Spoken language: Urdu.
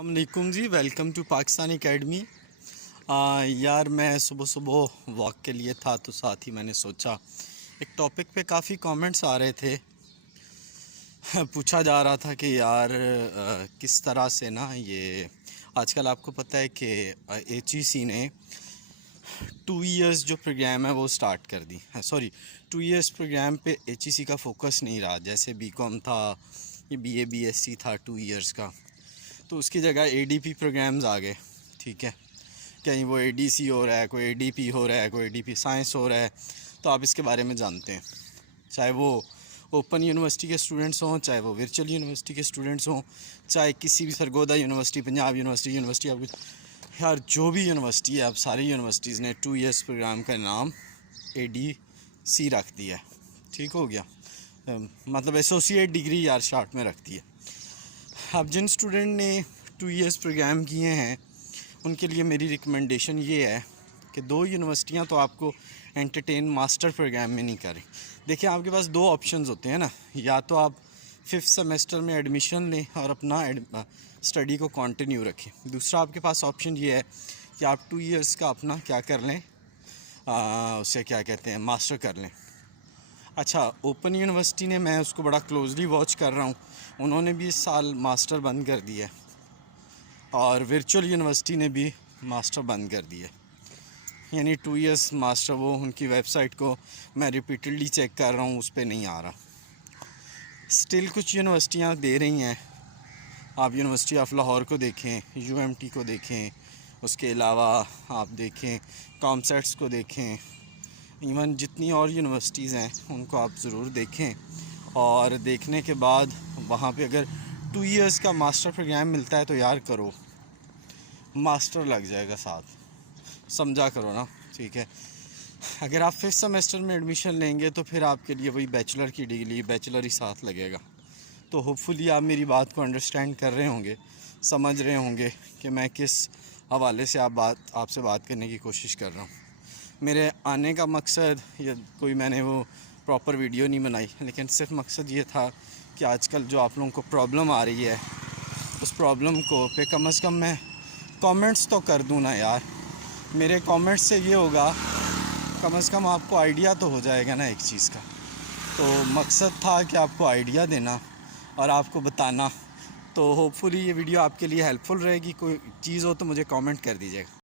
السلام علیکم جی، ویلکم ٹو پاکستانی اکیڈمی۔ یار میں صبح صبح واک کے لیے تھا تو ساتھ ہی میں نے سوچا ایک ٹاپک پہ کافی کامنٹس آ رہے تھے۔ پوچھا جا رہا تھا کہ یار کس طرح سے نا یہ آج کل آپ کو پتہ ہے کہ ایچ ای سی نے 2 ایئرس جو پروگرام ہے وہ سٹارٹ کر دی ہے۔ 2 ایئرس پروگرام پہ ایچ ای سی کا فوکس نہیں رہا، جیسے بی کام تھا، یہ B A B S C تھا 2 ایئرس کا، تو اس کی جگہ اے ڈی پی پروگرامز آ گئے۔ ٹھیک ہے، کہیں وہ اے ڈی سی ہو رہا ہے، کوئی اے ڈی پی ہو رہا ہے، کوئی اے ڈی پی سائنس ہو رہا ہے، تو آپ اس کے بارے میں جانتے ہیں، چاہے وہ اوپن یونیورسٹی کے اسٹوڈنٹس ہوں، چاہے وہ ورچوئل یونیورسٹی کے اسٹوڈنٹس ہوں، چاہے کسی بھی سرگودا یونیورسٹی، پنجاب یونیورسٹی آپ یار جو بھی یونیورسٹی ہے، اب ساری یونیورسٹیز نے 2 ایئرس پروگرام کا نام اے ڈی سی رکھ دیا ہے۔ ٹھیک ہو گیا، مطلب ایسوسیٹ ڈگری یار شارٹ میں رکھ دی ہے۔ اب جن اسٹوڈنٹ نے 2 ایئرس پروگرام کیے ہیں ان کے لیے میری ریکمنڈیشن یہ ہے کہ 2 یونیورسٹیاں تو آپ کو انٹرٹین ماسٹر پروگرام میں نہیں کریں۔ دیکھیں آپ کے پاس 2 آپشنز ہوتے ہیں نا، یا تو آپ 5th سیمسٹر میں ایڈمیشن لیں اور اپنا اسٹڈی کو کنٹینیو رکھیں، دوسرا آپ کے پاس آپشن یہ ہے کہ آپ 2 ایئرس کا اپنا کیا کر لیں، اسے کیا کہتے ہیں، ماسٹر کر لیں۔ اچھا، اوپن یونیورسٹی نے، میں اس کو بڑا کلوزلی واچ کر رہا ہوں، انہوں نے بھی اس سال ماسٹر بند کر دیا ہے، اور ورچوئل یونیورسٹی نے بھی ماسٹر بند کر دیا ہے، یعنی 2 ایئرس ماسٹر وہ ان کی ویب سائٹ کو میں ریپیٹڈلی چیک کر رہا ہوں، اس پہ نہیں آ رہا۔ سٹل کچھ یونیورسٹیاں دے رہی ہیں، آپ یونیورسٹی آف لاہور کو دیکھیں، یو ایم ٹی کو دیکھیں، اس کے علاوہ آپ دیکھیں کامسیٹس کو دیکھیں، ایون جتنی اور یونیورسٹیز ہیں ان کو آپ ضرور دیکھیں، اور دیکھنے کے بعد وہاں پہ اگر 2 ایئرس کا ماسٹر پروگرام ملتا ہے تو یار کرو، ماسٹر لگ جائے گا ساتھ، سمجھا کرو نا۔ ٹھیک ہے، اگر آپ 5th سیمسٹر میں ایڈمیشن لیں گے تو پھر آپ کے لیے وہی بیچلر کی ڈگری، بیچلر ہی ساتھ لگے گا۔ تو ہوپ فلی آپ میری بات کو انڈرسٹینڈ کر رہے ہوں گے، سمجھ رہے ہوں گے کہ میں کس حوالے سے آپ سے بات کرنے کی کوشش کر رہا ہوں۔ میرے آنے کا مقصد، یا کوئی میں نے وہ پراپر ویڈیو نہیں بنائی، لیکن صرف مقصد یہ تھا کہ آج کل جو آپ لوگوں کو پرابلم آ رہی ہے اس پرابلم کو پہ کم از کم میں کامنٹس تو کر دوں نا یار۔ میرے کامنٹس سے یہ ہوگا، کم از کم آپ کو آئیڈیا تو ہو جائے گا نا ایک چیز کا۔ تو مقصد تھا کہ آپ کو آئیڈیا دینا اور آپ کو بتانا، تو ہوپ فلی یہ ویڈیو آپ کے لیے ہیلپ فل رہے گی۔ کوئی چیز ہو تو مجھے کامنٹ کر دیجیے گا۔